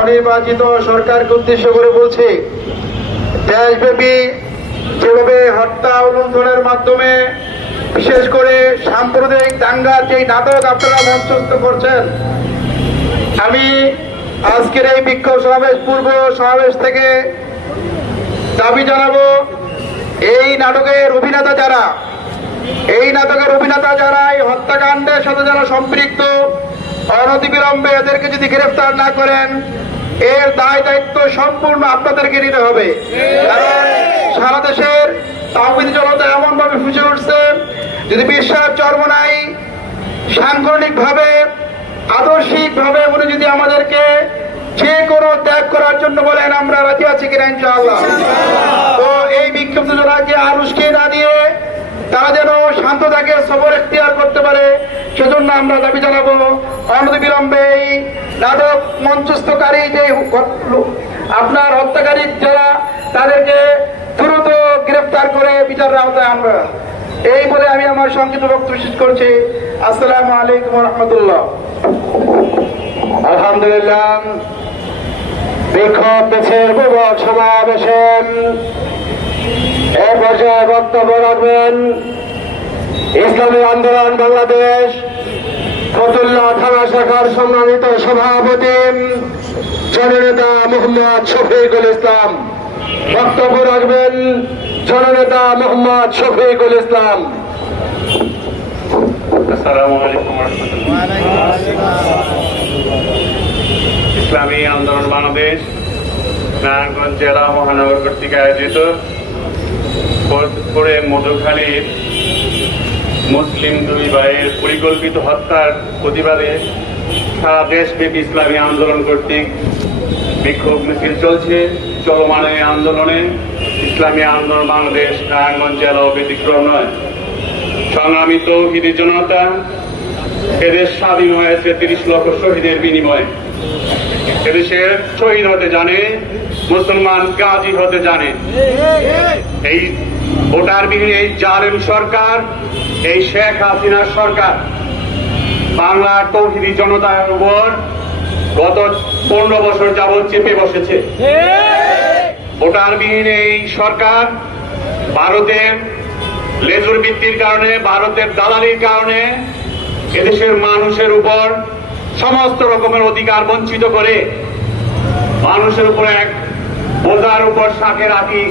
অনির্বাচিত সরকারকে উদ্দেশ্য করে বলছি, দেশব্যাপী যেভাবে হত্যা লুণ্ঠনের মাধ্যমে বিশেষ করে সাম্প্রদায়িক দাঙ্গার যে নাটক আপনারা মঞ্চস্থ করছেন, আমি আজকের এই বিক্ষোভ সমাবেশ পূর্ব সমাবেশ থেকে দাবি জানাবো, এই নাটকের অভিনেতা যারা এই হত্যাকাণ্ডের সাথে যারা সম্পৃক্ত, অনতিবিলম্বে এদেরকে যদি গ্রেফতার না করেন, এর দায় দায়িত্ব সম্পূর্ণ আপনাদেরকে নিতে হবে। কারণ সারা দেশের তাওহীদি জনতা এমন ভাবে ফুসে উঠছে, যদি বিশ্বাস চরমনাই সাংগঠনিক ভাবে আদর্শিক ভাবে উনি যদি আমাদেরকে যে কোনো ত্যাগ করার জন্য বলেন, আমরা রাজি আছি কিনা ইনশাআল্লাহ। তো এই বিক্ষুব্ধ জনতাকে আর উস্কিয়ে না দিয়ে তারা যেন শান্ত থাকে, সবর এখতিয়ার করতে পারে, সেজন্য আমরা দাবি জানাবো অনতিবিলম্বে এই নাটক মঞ্চস্থকারী যে আপনার হত্যাকারী যারা, তাদেরকে দ্রুত গ্রেফতার করে বিচারের আওতায় আনবে। এই বলে আমি আমার সংক্ষিপ্ত বক্তব্য শেষ করছি। আসসালামু আলাইকুম ওয়া রাহমাতুল্লাহ। আলহামদুলিল্লাহ, বিক্ষোভ মিছিল পূর্বক সমাবেশে এ পর্যায়ে বক্তব্য রাখবেন ইসলামী আন্দোলন বাংলাদেশ ফতুল্লা থানা শাখার সম্মানিত সভাপতি জননেতা মোহাম্মদ শফিকুল ইসলাম। বক্তব্য রাখবেন জননেতা মোহাম্মদ শফিকুল ইসলাম। আসসালামু আলাইকুম ওয়া রাহমাতুল্লাহ। ইসলামী আন্দোলন বাংলাদেশ নারায়ণগঞ্জ জেলা মহানগর কর্তৃক আয়োজিত ফরিদপুরে মধুখালীর মুসলিম দুই ভাইয়ের পরিকল্পিত হত্যার প্রতিবাদে সারা দেশব্যাপী ইসলামী আন্দোলন কর্তৃক বিক্ষোভ মিছিল চলছে। চলমান এই আন্দোলনে ইসলামী আন্দোলন বাংলাদেশ নারায়ণগঞ্জ জেলা ব্যতিক্রম নয়। সংগ্রামী তৌহিদি জনতা, এদেশ স্বাধীন হয়েছে 30 লক্ষ শহীদের বিনিময়ে। এদেশের শহীদ হতে জানে, মুসলমান গাজী হতে জানে। এই ভোটারবিহীন এই জালেম সরকার, এই শেখ হাসিনার সরকার বাংলার তৌহিদি জনতার উপর গত 15 বছর যাবৎ চেপে বসেছে। ভোটারবিহীন এই সরকার ভারতের লেজুর ভিত্তির কারণে, ভারতের দালালির কারণে এদেশের মানুষের উপর সমস্ত রকমের অধিকার বঞ্চিত করে মানুষের উপর এক বোঝার উপর শাকের আঁকি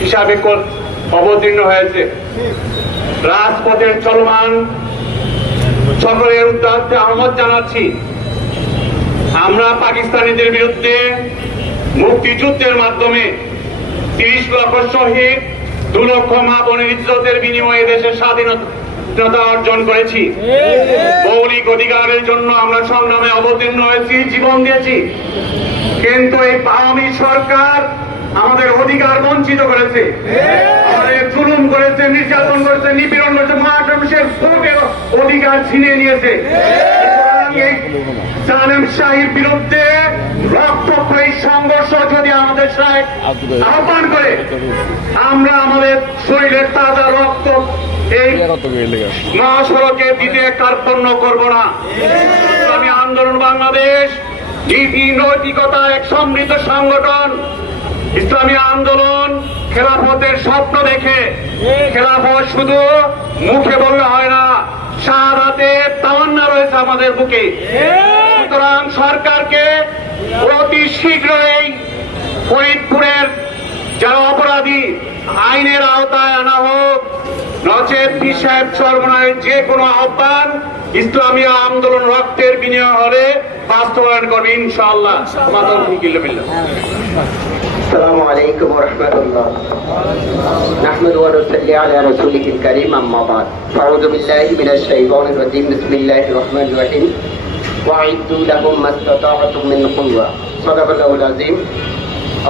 হিসাবে অবতীর্ণ হয়েছে। রাজপথের চলমান সকলের উদ্দেশ্যে আহ্বান জানাচ্ছি, আমরা পাকিস্তানিদের বিরুদ্ধে মুক্তিযুদ্ধের মাধ্যমে 30 লক্ষ শহীদ, 2 লক্ষ মা বোনের ইজ্জতের বিনিময়ে দেশের স্বাধীনতা অর্জন করেছি। মৌলিক অধিকারের জন্য আমরা সংগ্রামে অবতীর্ণ হয়েছি, জীবন দিয়েছি। কিন্তু এই আওয়ামী সরকার আমাদের অধিকার বঞ্চিত করেছে, আমাদের জুলুম করেছে, নির্যাতন করেছে, নিপীড়ন করেছে, মানুষের ভোটের অধিকার ছিনিয়ে নিয়েছে। জালেম শাহীর বিরুদ্ধে রক্তক্ষয়ী সংঘর্ষ যদি আমাদের সাথে আহ্বান করে, আমরা আমাদের শরীরের তাজা রক্ত এই মহাসড়কে দিতে কার্পণ্য করব না। ইসলামী আন্দোলন বাংলাদেশ নীতি নৈতিকতা এক সমৃদ্ধ সংগঠন। ইসলামী আন্দোলন খেলাফতের স্বপ্ন দেখে, খেলাফত শুধু মুখে বললে হয় না, শাহাদাতের তামান্না রয়েছে আমাদের বুকে। সুতরাং সরকারকে অতি শীঘ্রই ফরিদপুরের যারা অপরাধী আইনের আওতায় আনা হোক, নচেত পীর সাহেব চরমনাইয়ের যে কোনো আহ্বান ইসলামী আন্দোলন রক্তের বিনিময় হলে বাস্তবায়ন করবে ইনশাআল্লাহ। السلام عليكم ورحمة الله. نحمد ونصلي على رسوله الكريم. أما بعد فأعوذ بالله من الشيطان الرجيم. بسم الله الرحمن الرحيم. وأعدوا لهم ما استطعتم من قوة. صدق الله العظيم.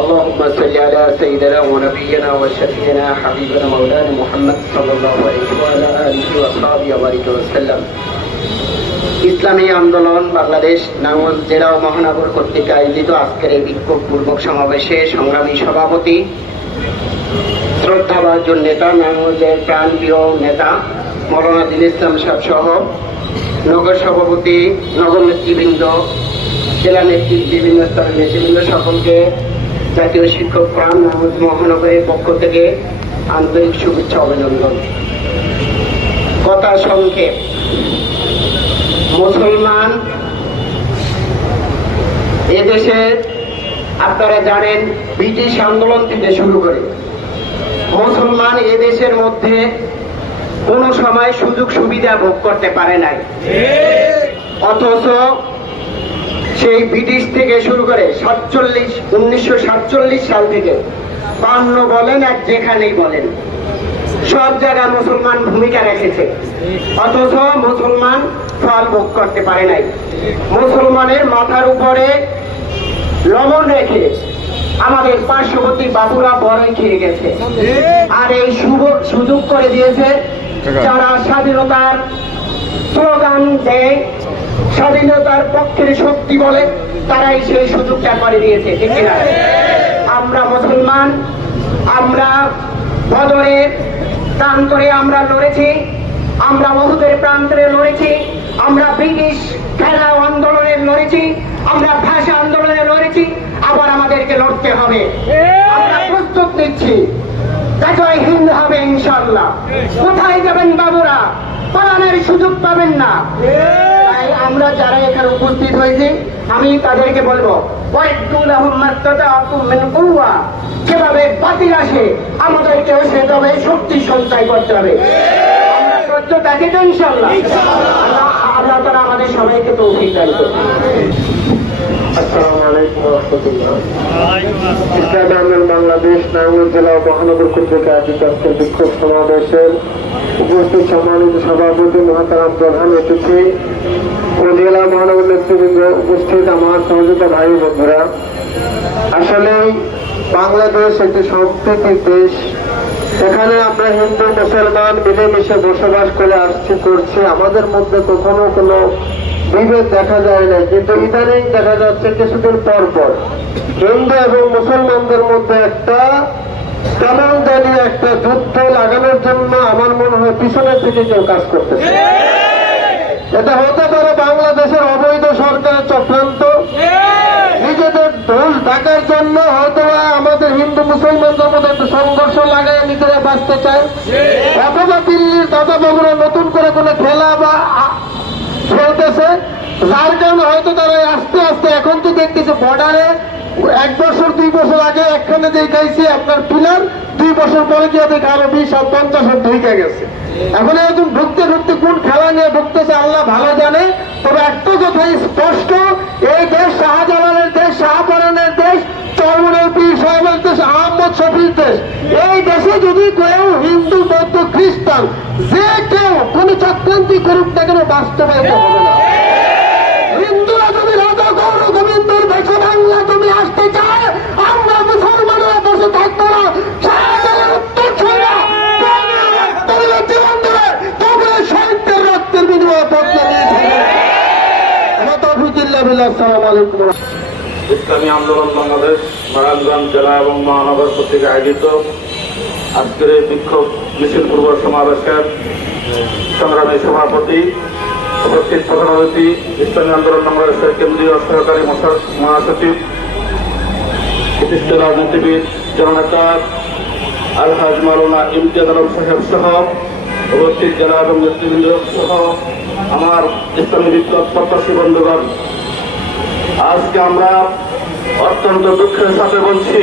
اللهم صل على سيدنا ونبينا وشفيعنا حبيبنا مولانا محمد صلى الله عليه وعلى آله وصحبه وبارك وسلم. ইসলামী আন্দোলন বাংলাদেশ নারায়ণগঞ্জ জেলা ও মহানগর কর্তৃক আয়োজিত আজকের এই বিক্ষোভ পূর্বক সমাবেশে সংগ্রামী সভাপতি, শ্রদ্ধাভাজন নেতা, নারায়ণগঞ্জের প্রাণপ্রিয় নেতা মৌলানা দিল ইসলাম সাহেব সহ নগর সভাপতি, নগর নেতৃবৃন্দ, জেলা নেতৃত্ব, বিভিন্ন স্তরের নেতৃবৃন্দ সকলকে জাতীয় শিক্ষক ফোরাম নারায়ণগঞ্জ মহানগরের পক্ষ থেকে আন্তরিক শুভেচ্ছা অভিনন্দন। কথা সংক্ষেপ, মুসলমান এদেশে আপনারা জানেন ব্রিটিশ আন্দোলন থেকে শুরু করে মুসলমান এদেশের মধ্যে কোনো সময় সুযোগ সুবিধা ভোগ করতে পারে নাই, অথচ সেই ব্রিটিশ থেকে শুরু করে 1947 সাল থেকে 52 বলেন আর যেখানেই বলেন সব জায়গায় মুসলমান ভূমিকা রেখেছে, অথচ মুসলমান ফল ভোগ করতে পারে নাই। মুসলমানের মাথার উপরে লবণ রেখে আমাদের পার্শ্ববর্তী বাবুরা বড়ই খেয়ে গেছে, আর এই সুযোগ করে দিয়েছে যারা স্বাধীনতার স্লোগান দেয়, স্বাধীনতার পক্ষের শক্তি বলে, তারাই সেই সুযোগটা করে দিয়েছে, ঠিক কিনা? আমরা মুসলমান, আমরা বদরের প্রান্তরে আমরা লড়েছি, আমরা উহুদের প্রান্তরে লড়েছি, আমরা ব্রিটিশ ঘেরাও আন্দোলনে লড়েছি, আমরা ভাষা আন্দোলনে লড়েছি, আবার আমাদেরকে লড়তে হবে। আমরা প্রস্তুত নিচ্ছি, জয় হিন্দ হবে ইনশাআল্লাহ। কোথায় যাবেন বাবুরা? পালানোর সুযোগ পাবেন না। তাই আমরা যারা এখানে উপস্থিত হয়েছি আমি তাদেরকে বলবো, যেভাবে বাতিল আসে আমাদেরকেও সেভাবে শক্তি সঞ্চয় করতে হবে। আমরা সত্য দেখি তো ইনশাআল্লাহ। আল্লাহ তাআলা আমাদের সবাইকে তৌফিক দান করুন। আসসালামু আলাইকুম ওয়া রাহমাতুল্লাহ। ইসলামী আন্দোলন বাংলাদেশ নারায়ণগঞ্জ জেলা ও মহানগর কর্তৃক আয়োজিত আজকের বিক্ষোভ সমাবেশের উপস্থিত সম্মানিত সভাপতি মহাতারাম প্রধান অতিথি ও জেলা মহানগর নেতৃবৃন্দ, উপস্থিত আমার সহযোগিতা ভাই বন্ধুরা, আসলে বাংলাদেশ একটি সম্প্রীতির দেশ। এখানে আমরা হিন্দু মুসলমান মিলেমিশে বসবাস করে করছি, আমাদের মধ্যে কখনো কোনো বিভেদ দেখা যায় না। কিন্তু ইদানিং দেখা যাচ্ছে কিছুদিন পর পর হিন্দু এবং মুসলমানদের মধ্যে একটা কেমন জানি একটা যুদ্ধ লাগানোর জন্য আমার মনে হয় পিছনের থেকে কেউ কাজ করতেছে। এটা হতে পারে বাংলাদেশের অবৈধ সরকারের চক্রান্ত, নিজেদের দোষ ঢাকার জন্য হয়তো আমাদের হিন্দু মুসলমানদের মধ্যে একটা সংঘর্ষ লাগাই নিজেরা বাঁচতে চায়, অথবা দিল্লির দাদা বাবুরা নতুন করে কোনো খেলা বা খেলতেছে, যার কারণে হয়তো তারা আস্তে আস্তে এখন তো দেখতেছে বর্ডারে 1 বছর 2 বছর আগে একখানে দেখাইছে আপনার পিলার, 2 বছর পরে গিয়ে দেখে আরো 20-50 ঢুকে গেছে। এখন এরকম ঢুকতে ঢুকতে কোন খেলা নিয়ে ঢুকতেছে আল্লাহ ভালো জানে। তবে একটা কথাই স্পষ্ট, এই দেশ শাহজালালের দেশ, শাহপরানের দেশ, চরমনের পীর সাহেবের দেশ, আহমদ শফির দেশ। এই দেশে যদি কেউ হিন্দু বৌদ্ধ খ্রিস্টান যে কেউ কোন চক্রান্তি করুক না কেন বাস্তবায়িত হবে না। হিন্দুরা যদি রাজা গৌর গোবিন্দর দেশে বাংলা তুমি আসতে চায়, আমরা মুসলমানরা বসে থাকবো না। শাহজালালের উত্তর ছড়া জীবন দেবে, তবে সাহিত্যের রক্তের বিনিময়ে বদলা নিয়েছে। আসসালামু আলাইকুম। ইসলামী আন্দোলন বাংলাদেশ নারায়ণগঞ্জ জেলা এবং মহানগর কর্তৃক আয়োজিত আজকের এই বিক্ষোভ মিছিল পূর্ব সমাবেশের সংগ্রামী সভাপতি, উপস্থিত প্রধান অতিথি, ইসলামী আন্দোলন বাংলাদেশের কেন্দ্রীয় সহকারী মহাসচিব, বিশিষ্ট রাজনীতিবিদ জননেতা আলহাজ মাওলানা ইমতিয়াজ আলম সাহেব সহ উপস্থিত জেলা এবং নেতৃবৃন্দ সহ আমার ইসলামী বিপ্লব প্রত্যাশী বন্ধুগণ, আজকে আমরা অত্যন্ত দুঃখের সাথে বলছি,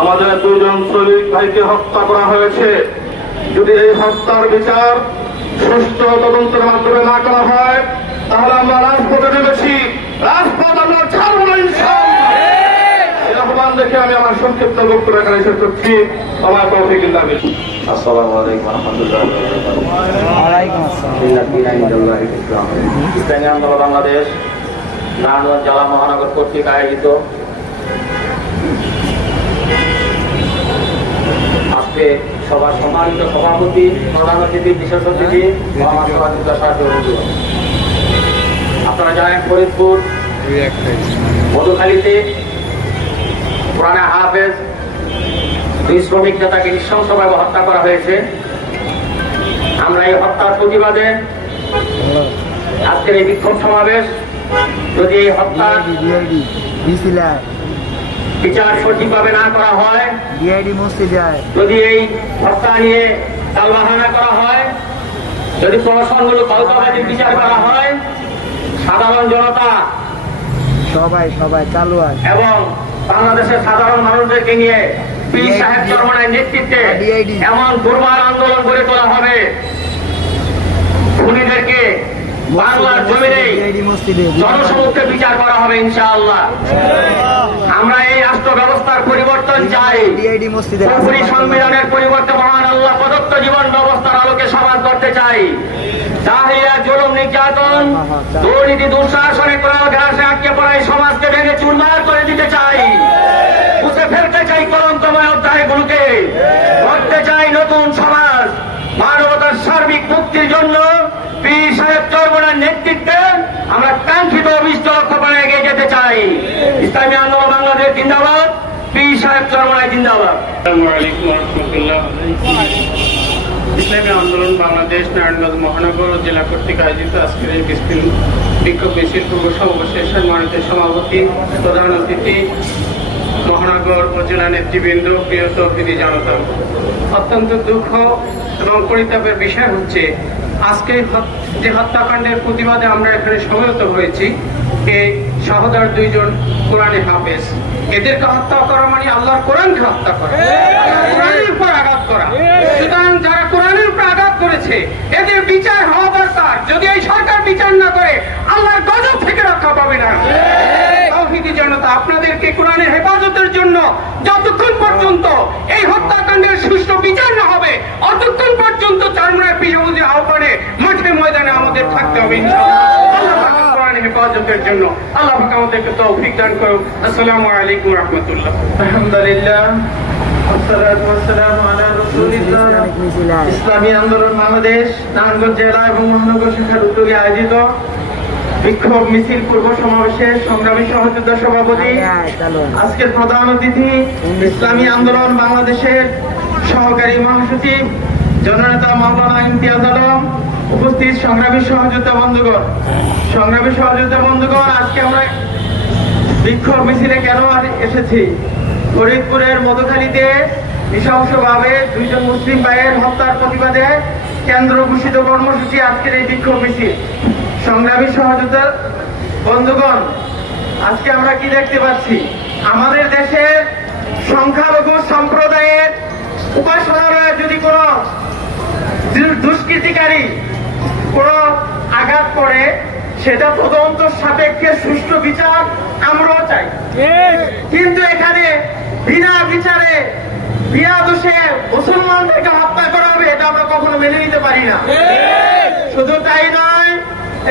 আমাদের 2 জন শ্রমিক ভাইকে হত্যা করা হয়েছে। যদি এই হত্যার বিচার সুষ্ঠু তদন্তের মাধ্যমে না করা হয়, তাহলে আমরা রাজপথে নেমেছি, রাজপথ আমরা ছাড়ব না ইনশাআল্লাহ। এই আহ্বান দেখে আমি আমার সংক্ষিপ্ত বক্তব্য এখানে শেষ করছি। আমার তৌফিক ইল্লাহ বিল্লাহ। আসসালামু আলাইকুম ওয়া রাহমাতুল্লাহি ওয়া বারাকাতুহু। ওয়ালাইকুম আসসালাম। ইসলামী আন্দোলন বাংলাদেশ নারায়ণগঞ্জ জেলা মহানগর কর্তৃক আয়োজিত আজকে সবার সম্মানিত সভাপতি, প্রধান অতিথি, বিশেষ অতিথি, আপনারা জানেন ফরিদপুর মধুখালীতে পুরানা হাফেজ 2 শ্রমিক নেতাকে নৃশংসভাবে হত্যা করা হয়েছে। আমরা এই হত্যার প্রতিবাদে আজকের এই বিক্ষোভ সমাবেশ যদি এই হত্যার বিচার সঠিকভাবে না করা হয়, যদি এই হত্যা নিয়ে তালবাহানা করা হয়, যদি প্রশাসনগুলো কল্পবাদীর বিচার করা হয়, সাধারণ জনতা সবাই চালু আছে এবং বাংলাদেশের সাধারণ মানুষদেরকে নিয়ে পীর সাহেব চরমনার নেতৃত্বে এমন দুর্বার আন্দোলন গড়ে তোলা হবে, খুনিদেরকে বাংলার জমিনেই জনসমক্ষে বিচার করা হবে ইনশাআল্লাহ। আমরা এই রাষ্ট্র ব্যবস্থার পরিবর্তন চাই, পুরোপুরি সংবিধানের পরিবর্তে মহান আল্লাহ প্রদত্ত জীবন ব্যবস্থার আলোকে সমাজ করতে চাই। জাহিলিয়াত, জুলুম, নির্যাতন, দুর্নীতি, দুঃশাসনে কোরআন ঘাসে আটকে পড়া এই সমাজকে ভেঙে চুরমার করে দিতে চাই, মুছে ফেলতে চাই কলঙ্কময় অধ্যায়গুলোকে, গড়তে চাই নতুন সমাজ। মানবতার সার্বিক মুক্তির জন্য পীর সাহেব চরমনার নেতৃত্বে আমরা কাঙ্ক্ষিত অভিষ্ট লক্ষ্য করে এগিয়ে যেতে চাই। ইসলামী আন্দোলন বাংলাদেশ জিন্দাবাদ, পীর সাহেব চরমনায় জিন্দাবাদ। আসসালামু আলাইকুম ওয়া রাহমাতুল্লাহ। ইসলামী আন্দোলন বাংলাদেশ নারায়ণগঞ্জ মহানগর জেলা কর্তৃক আয়োজিত আজকের এই বিক্ষোভ মিছিল পূর্ব সমাবেশের সম্মানিত সভাপতি, প্রধান অতিথি, মহানগর ও জেলা নেতৃবৃন্দ, প্রিয় তৌহিদি জনতা, অত্যন্ত দুঃখ এবং পরিতাপের বিষয় হচ্ছে আজকে যে হত্যাকাণ্ডের প্রতিবাদে আমরা এখানে সমবেত হয়েছি, এই সহোদর দুইজন কোরআনে হাফেজ, এদেরকে হত্যা করা মানে আল্লাহর কোরআনকে হত্যা করা, কোরআনের উপর আঘাত করা। সুতরাং যারা কোরআনের উপর আঘাত করেছে এদের বিচার হওয়া দরকার। যদি এই সরকার বিচার না করে আল্লাহর গজব থেকে রক্ষা পাবে না। তাওহীদি জনতা, আপনাদেরকে কোরআনের হেফাজতের জন্য যতক্ষণ পর্যন্ত এই হত্যাকাণ্ডের সুষ্ঠু বিচার না হবে অতক্ষণ পর্যন্ত চরমনার পিছনে আহ্বানে মাঠে ময়দানে আমাদের থাকতে হবে ইনশাআল্লাহ। আল্লাহ পাক কোরআনের হেফাজতের জন্য আল্লাহ পাক আমাদেরকে তৌফিক দান করুন। আসসালামু আলাইকুম ওয়া রাহমাতুল্লাহ। আলহামদুলিল্লাহ, আসসালাতু ওয়াসসালামু আলা রাসূলিল্লাহ। ইসলামী আন্দোলন বাংলাদেশ নারায়ণগঞ্জ জেলা এবং মহানগর শাখার উদ্যোগে আয়োজিত বিক্ষোভ মিছিল পূর্ব সমাবেশের সংগ্রামী সহযোদ্ধা সভাপতি, আজকের প্রধান অতিথি, ইসলামী আন্দোলন বাংলাদেশের সহকারী মহাসচিব জননেতা মাওলানা ইমতিয়াজ আলম, উপস্থিত সংগ্রামী সহযোদ্ধা বন্ধুগণ, আজকে আমরা বিক্ষোভ মিছিলে কেন এসেছি? ফরিদপুরের মধুখালীতে নৃশংসভাবে দুইজন মুসলিম ভাইয়ের হত্যার প্রতিবাদে কেন্দ্র ঘোষিত কর্মসূচি আজকের এই বিক্ষোভ মিছিল। সংগ্রামী সহযোদ্ধা বন্ধুগণ, আজকে আমরা কি দেখতে পাচ্ছি? আমাদের দেশের সংখ্যালঘু সম্প্রদায়ের উপাসনালয়ে যদি কোন দুষ্কৃতিকারী কোন আঘাত করে, সেটা তদন্ত সাপেক্ষে সুষ্ঠু বিচার আমরাও চাই। কিন্তু এখানে বিনা বিচারে বিনা দোষে মুসলমানদেরকে হত্যা করা হবে, এটা আমরা কখনো মেনে নিতে পারি না। শুধু তাই নয়,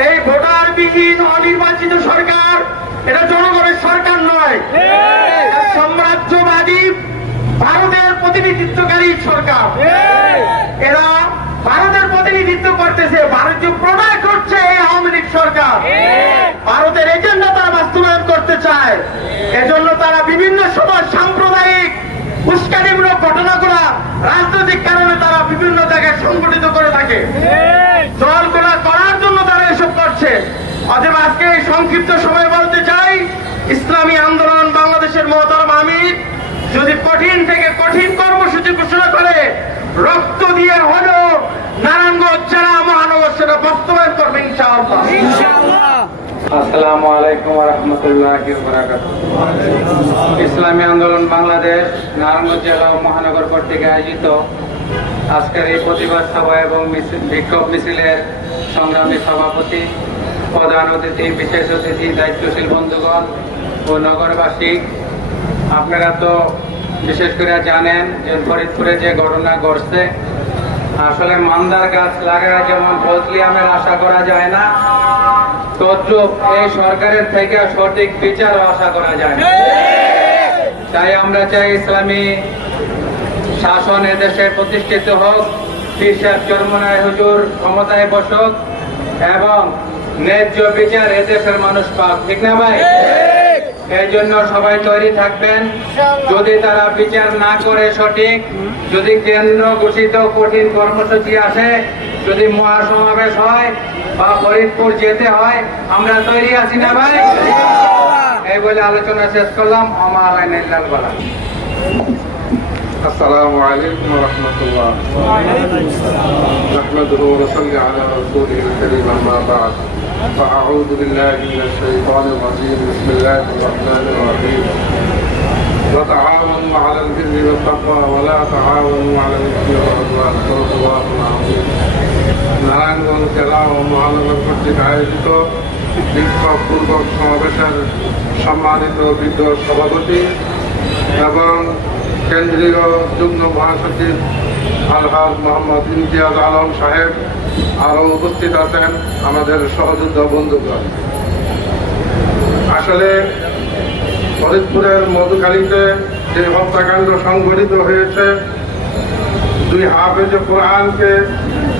এই ভোটারবিহীন অনির্বাচিত সরকার এটা জনগণের সরকার নয়, সাম্রাজ্যবাদী ভারতের প্রতিনিধিত্বকারী সরকার। এরা ভারতের প্রতিনিধিত্ব করতেছে, ভারতীয় প্রণয় করছে এই আওয়ামী লীগ সরকার। ভারতের এজেন্ডা তারা বাস্তবায়ন করতে চায়। এজন্য তারা বিভিন্ন সময় সাম্প্রদায়িক উস্কানিমূলক ঘটনাগুলো রাজনৈতিক কারণে তারা বিভিন্ন জায়গায় সংগঠিত করে থাকে। দলগুলা করার জন্য তারা এসব করছে। অতএব আজকে এই সংক্ষিপ্ত সময় বলতে চাই, ইসলামী আন্দোলন বাংলাদেশের মহতরম আমির যদি কঠিন থেকে কঠিন কর্মসূচি ঘোষণা করে, রক্ত দিয়ে হলেও নারায়ণগঞ্জ জেলা মহানগর সেটা বাস্তবায়ন করবে ইনশাআল্লাহ। আসসালামু আলাইকুম ওয়া রাহমাতুল্লাহি ওয়া বারাকাতুহু। ইসলামী আন্দোলন বাংলাদেশ নারায়ণগঞ্জ জেলা ও মহানগর কর্তৃক আয়োজিত আজকের এই প্রতিবাদ সভা এবং বিক্ষোভ মিছিলের সংগ্রামী সভাপতি, প্রধান অতিথি, বিশেষ অতিথি, দায়িত্বশীল বন্ধুগণ ও নগরবাসী, আপনারা তো বিশেষ করে জানেন যে ফরিদপুরে যে ঘটনা ঘটছে, আসলে মান্দার গাছ লাগায় যেমন ফজলি আমের আশা করা যায় না, তদ্রূপ এই সরকারের থেকে সঠিক বিচারও আশা করা যায় না। তাই আমরা চাই ইসলামী শাসন এদেশে প্রতিষ্ঠিত হোক, পীর সাহেব চরমনায় হুজুর ক্ষমতায় বসুক এবং ন্যায্য বিচার এদেশের মানুষ পাক। ঠিক না ভাই? এই জন্য সবাই তৈরি থাকবেন। যদি তারা বিচার না করে সঠিক, যদি কেন্দ্র ঘোষিত কঠিন কর্মসূচি আসে, যদি মহাসমাবেশ হয়, বা ফরিদপুর যেতে হয়, আমরা তৈরি আছি না ভাই? এই বলে আলোচনা শেষ করলাম। আমার আলাইনাল বলা। السلام عليكم ورحمة الله نحمده ونصلي على رسوله الكريم أما بعد فأعوذ بالله من الشيطان الرجيم بسم الله الرحمن الرحيم وتعاونوا على البر والتقوى ولا تعاونوا على الإثم والعدوان صدق الله العظيم নারায়ণগঞ্জ জেলা ও মহানগর কর্তৃক আয়োজিত বিক্ষোভ পূর্বক সমাবেশের সম্মানিত বিদ্রোহ সভাপতি এবং কেন্দ্রীয় যুগ্ম মহাসচিব আলহাজ মোহাম্মদ ইমতিয়াজ আলম সাহেব, আরও উপস্থিত আছেন আমাদের সহযোদ্ধা বন্ধুগণ। আসলে ফরিদপুরের মধুখালীতে যে হত্যাকাণ্ড সংঘটিত হয়েছে, 2 হাফেজে কোরআনকে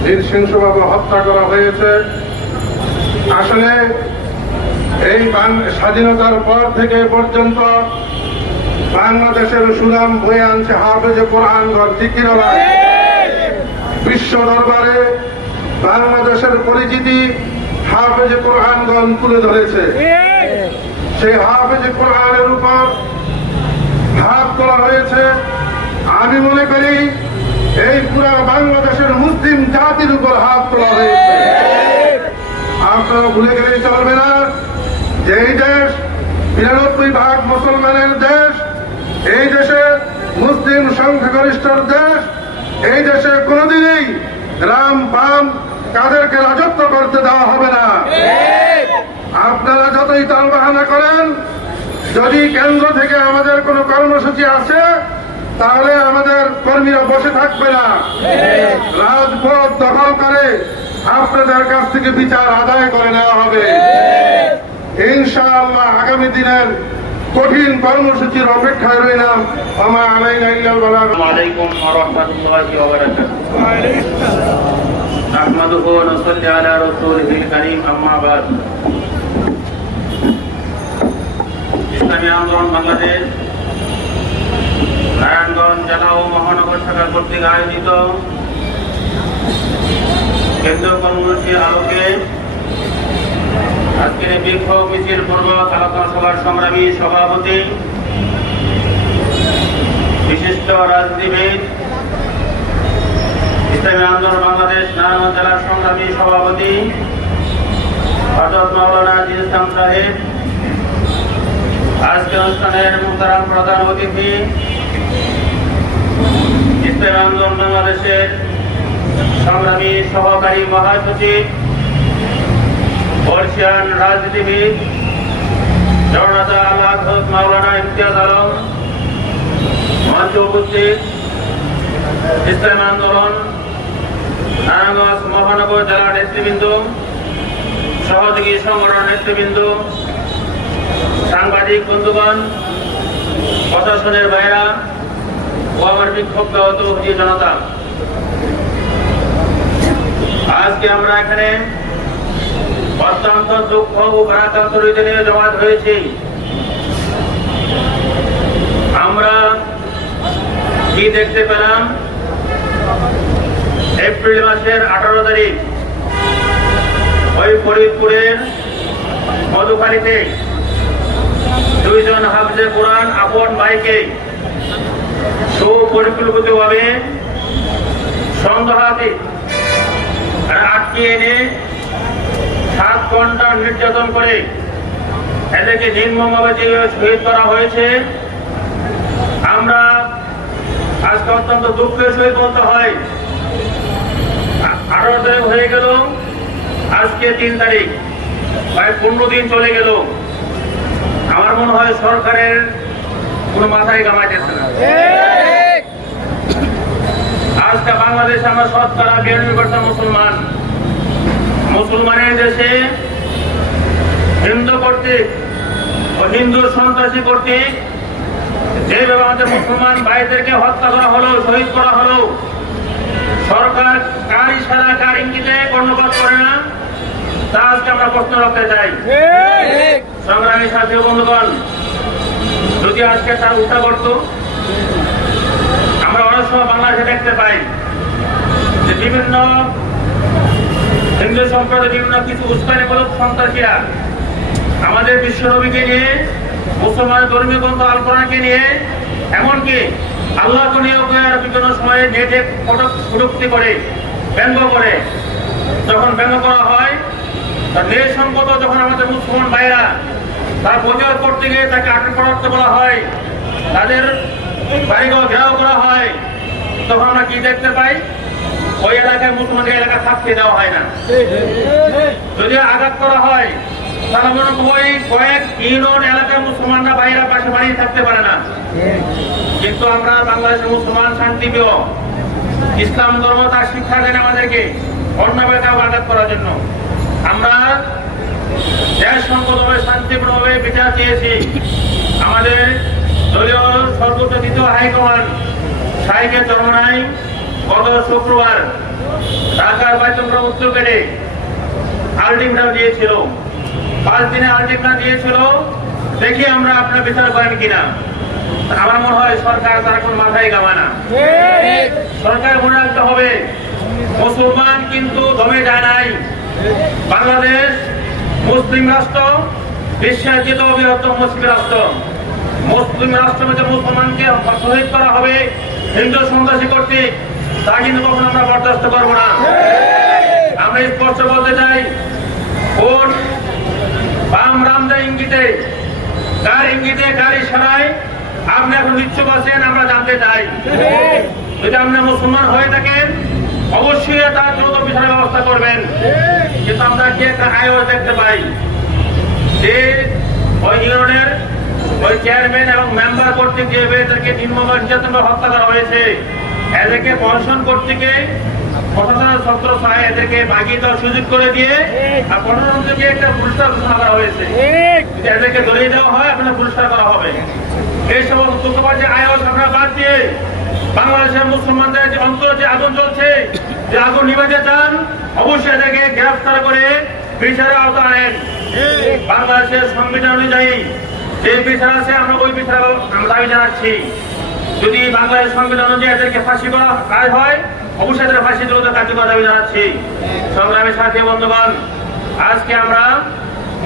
নৃশংসভাবে হত্যা করা হয়েছে। আসলে এই স্বাধীনতার পর থেকে পর্যন্ত বাংলাদেশের সুনাম বয়ে আনছে হাফেজে কোরআনগণ, ঠিক কিনা ভাই? বিশ্ব দরবারে বাংলাদেশের পরিচিতি হাফেজে কোরআনগণ তুলে ধরেছে। সেই হাফেজে কোরআনের উপর হাত তোলা হয়েছে। আমি মনে করি এই পুরা বাংলাদেশের মুসলিম জাতির উপর হাত তোলা হয়েছে। আপনারা ভুলে গেলেই চলবে না যে এই দেশ 92% মুসলমানের দেশ, এই দেশে মুসলিম সংখ্যাগরিষ্ঠর দেশ। এই দেশে কোনোদিনই রাম বাম কাদেরকে রাজত্ব করতে দেওয়া হবে না। আপনারা যতই তালবাহানা করেন, যদি কেন্দ্র থেকে আমাদের কোনো কর্মসূচি আসে তাহলে আমাদের কর্মীরা বসে থাকবে না, রাজপথ দখল করে আপনাদের কাছ থেকে বিচার আদায় করে নেওয়া হবে। ইনশাআল্লাহ আগামী দিনের কঠিন কর্মসূচির অপেক্ষায় রইলাম। আমার আলাইনা ইল্লাল বালাগ। আসসালামু আলাইকুম ওয়া রাহমাতুল্লাহি ওয়া বারাকাতুহু। নাহমাদুহু ওয়া নুসাল্লি আলা রাসূলিহিল কারীম, আম্মা বাদ। ইসলামী আন্দোলন বাংলাদেশ নারায়ণগঞ্জ জেলা ও মহানগর শাখা কর্তৃক আয়োজিত কেন্দ্রীয় কর্মসূচির আলোকে আজকের বিক্ষোভ মিছিল পূর্বক আলোচনা সভার সংগ্রামী সভাপতি, বিশিষ্ট রাজনীতিবিদ, ইসলামী আন্দোলন বাংলাদেশ নারায়ণগঞ্জ জেলার সংগ্রামী সভাপতি হযরত মাওলানা আজিজ ইসলাম সাহেব, আজকের অনুষ্ঠানের মুহতারাম প্রধান অতিথি, ইসলামী আন্দোলন বাংলাদেশের সংগ্রামী সহকারী মহাসচিব, বর্ষিয়ান রাজনীতিবিদ জননেতা আলহাজ মাওলানা ইমতিয়াজ আলম, মঞ্চে উপস্থিত ইসলামী আন্দোলন নারায়ণগঞ্জ মহানগর জেলার নেতৃবৃন্দ, সহযোগী সংগঠন নেতৃবৃন্দ, সাংবাদিক বন্ধুগণ, প্রশাসনের ভাইরা ও আমার বিক্ষোভরত জনতা, আজকে আমরা এখানে অত্যন্ত দুঃখ ও ভারাক্রান্ত হৃদয় নিয়ে জমায়েত হয়েছি। আমরা কি দেখতে পেলাম? এপ্রিল মাসের 18 তারিখ ওই ফরিদপুরের মধুখালীতে 2 জন হাফেজে কোরআন আপন ভাইকে সুপরিকল্পিতভাবে সন্দেহাতীত আটকে এনে 7 ঘন্টা নির্যাতন করে এদেরকে নির্মমভাবে যেভাবে শহীদ করা হয়েছে, আমরা আজকে অত্যন্ত দুঃখের সহিত বলতে হয় 18 তারিখ হয়ে গেল, আজকে 3 তারিখ, প্রায় 15 দিন চলে গেল। আমার মনে হয় সরকারের কোনো মাথায় গামাইতেছে না। আজকে বাংলাদেশে আমরা শতকরা 92% মুসলমান। মুসলমানের দেশে হিন্দু কর্তৃক ও হিন্দুর সন্ত্রাসী কর্তৃক যেভাবে আমাদের মুসলমান ভাইদেরকে হত্যা করা হলো, শহীদ করা হলো, সরকার কার ইশারা কার ইঙ্গিতে কর্ণপাত করে না, তা আজকে আমরা প্রশ্ন রাখতে চাই। সংগ্রামী সাথী বন্ধুগণ, যদি আজকে তার উল্টা করত, আমরা অনেক সময় বাংলাদেশে দেখতে পাই যে বিভিন্ন হিন্দু সম্প্রদায় বিভিন্ন কিছু উস্কানিমূলক সন্ত্রাসীরা আমাদের বিশ্বনবীকে নিয়ে, মুসলমান ধর্মীয় গ্রন্থ আল কোরআনকে নিয়ে, এমনকি আল্লাহকে নিয়ে বিভিন্ন সময়ে নেটে কটূক্তি করে, ব্যঙ্গ করে। যখন ব্যঙ্গ করা হয়, তার নিঃসঙ্গত যখন আমাদের মুসলমান ভাইরা তার প্রচার করতে গিয়ে তাকে আটক করতে বলা হয়, তাদের বাড়িঘর ঘেরাও করা হয়, তখন আমরা কি দেখতে পাই? ওই এলাকায় মুসলমানদের এলাকা থাকতে দেওয়া হয় না। যদি আঘাত করা হয়, তাহলে ওই কয়েক ইউনিয়ন এলাকায় মুসলমানরা বাইরে পাশে বাড়িয়ে থাকতে পারে না। কিন্তু আমরা বাংলাদেশের মুসলমান শান্তিপ্রিয়, ইসলাম ধর্ম তার শিক্ষা দেন আমাদেরকে অন্যভাবে আঘাত করার জন্য। আমরা দেশ সংগতভাবে শান্তিপূর্ণভাবে বিচার চেয়েছি। আমাদের দলীয় সর্বোচ্চ দ্বিতীয় হাইকমান্ড শাইখের চরমনাই গত শুক্রবার ঢাকার বাইতুল্লাহ উত্তর গেটে আলটিমেটাম দিয়েছিল, 5 দিনে আলটিমেটাম দিয়েছিল। দেখি আমরা আপনার বিচার করেন কিনা। আমার মনে হয় সরকার তার কোন মাথায় গামায় না। সরকার মনে রাখতে হবে, মুসলমান কিন্তু দমে যায় নাই। বাংলাদেশ মুসলিম রাষ্ট্র, বিশ্বের দ্বিতীয় বৃহত্তম মুসলিম রাষ্ট্র। মুসলিম রাষ্ট্রের মধ্যে মুসলমানকে শহীদ করা হবে হিন্দু সন্ত্রাসী কর্তৃক, তা কিন্তু কখনো আমরা বরদাস্ত করবো না। আমরা স্পষ্ট বলতে চাই, কোন বাম রামদা ইঙ্গিতে, কার ইঙ্গিতে, কার ইশারায় আপনি এখন ইচ্ছুক আছেন আমরা জানতে চাই। যদি আপনি মুসলমান হয়ে থাকেন, অবশ্যই তার দ্রুত বিচারের ব্যবস্থা করবেন। কিন্তু আমরা কি একটা আয়োজন দেখতে পাই যে ওই ইউনিয়নের ওই চেয়ারম্যান এবং মেম্বার কর্তৃক যে এদেরকে নির্মমভাবে নির্যাতন করে হত্যা করা হয়েছে, এদেরকে প্রশাসন কর্তৃক প্রশাসনের ছত্র ছায় এদেরকে বাগিয়ে দেওয়ার সুযোগ করে দিয়ে আর প্রশাসনকে একটা পুরস্কার ঘোষণা করা হয়েছে। যদি এদেরকে ধরিয়ে দেওয়া হয়, আপনার পুরস্কার করা হবে। এই সমস্ত তোমরা যে আয়োজন আমরা বাদ দিয়ে বাংলাদেশের মুসলমানদের যে অন্তরে যে আগুন চলছে, যে আগুন নিভাতে চান, অবশ্যই এদেরকে গ্রেফতার করে বিচারের আওতায় আনেন। বাংলাদেশের সংবিধান অনুযায়ী যে বিচার আছে, আমরা ওই বিচার আমরা দাবি জানাচ্ছি। যদি বাংলাদেশ সংবিধান অনুযায়ী এদেরকে ফাঁসি করা কাজ হয়, অবশ্যই এদের ফাঁসি দ্রুত কার্যকর দাবি জানাচ্ছি। সংগ্রামী সাথী বন্ধুগণ, আজকে আমরা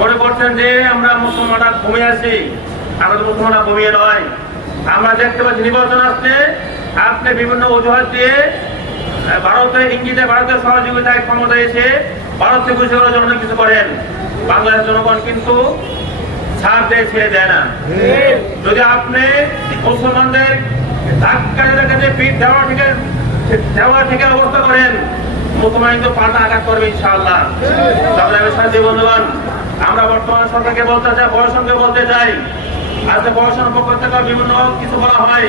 মনে করছেন যে আমরা মুসলমানরা ঘুমিয়ে আছি। আমাদের মুসলমানরা ঘুমিয়ে নয়। আমরা দেখতে পাচ্ছি নির্বাচন আসছে, আপনি বিভিন্ন অজুহাত দিয়ে ভারতের ইঙ্গিতে, ভারতের সহযোগিতায় ক্ষমতা এসে ভারতকে খুশি করার জন্য কিছু করেন। বাংলাদেশ জনগণ কিন্তু ছাড় দিয়ে ছেড়ে দেয় না। যদি আপনি মুসলমানদের পিঠ দেওয়া থেকে অবস্থা করেন, মুসলমান কিন্তু পাল্টা আঘাত করবে ইনশাআল্লাহ। সংগ্রামী সাথী বন্ধুগণ, আমরা বর্তমান সরকারকে বলতে চাই, প্রশাসনকে বলতে চাই, আজকে প্রশাসনের পক্ষ থেকে বিভিন্ন কিছু বলা হয়।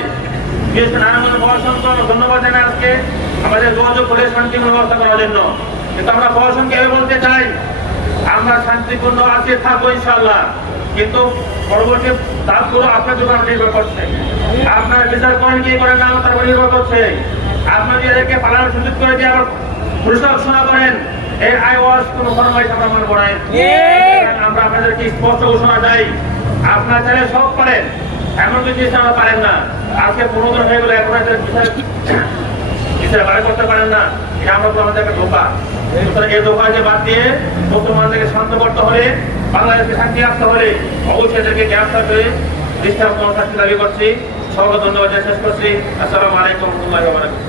নারায়ণগঞ্জ প্রশাসনকে ধন্যবাদ জানাই আজকে আমাদের যোগাযোগ করে শান্তিপূর্ণ ব্যবস্থা করার জন্য। কিন্তু আমরা প্রশাসনকে এভাবে বলতে চাই, আমরা শান্তিপূর্ণ আজকে থাকবো ইনশাআল্লাহ, কিন্তু পরবর্তী ধাপগুলো আপনাদের উপর নির্ভর করছে। আপনার বিচার করেন কি করেন না তার উপর নির্ভর করছে। আপনার এদেরকে পালানোর সুযোগ করে দিয়ে আবার পুরস্কার ঘোষণা করেন, এই আইওয়াজ কোনো ফরমাইশ আমরা মনে করেন। আমরা আপনাদেরকে স্পষ্ট ঘোষণা দেই, আপনার ছেলে সব পারেন, এমন কিছু আমরা পারেন না। আজকে 15 দিন হয়ে গেলে এখন বিচার বাড়ি করতে পারেন না, এটা আমরা তো আমাদের একটা ধোকা। এই ধোকাকে বাদ দিয়ে মুসলমানদেরকে শান্ত করতে হলে, বাংলাদেশকে শান্তি রাখতে হলে অবশ্যই এদেরকে গ্রেফতার করে দৃষ্টান্ত শাস্তি দাবি করছি। সকলকে ধন্যবাদ শেষ করছি। আসসালামু আলাইকুম ওয়া রাহমাতুল্লাহি ওয়া বারাকাতুহু।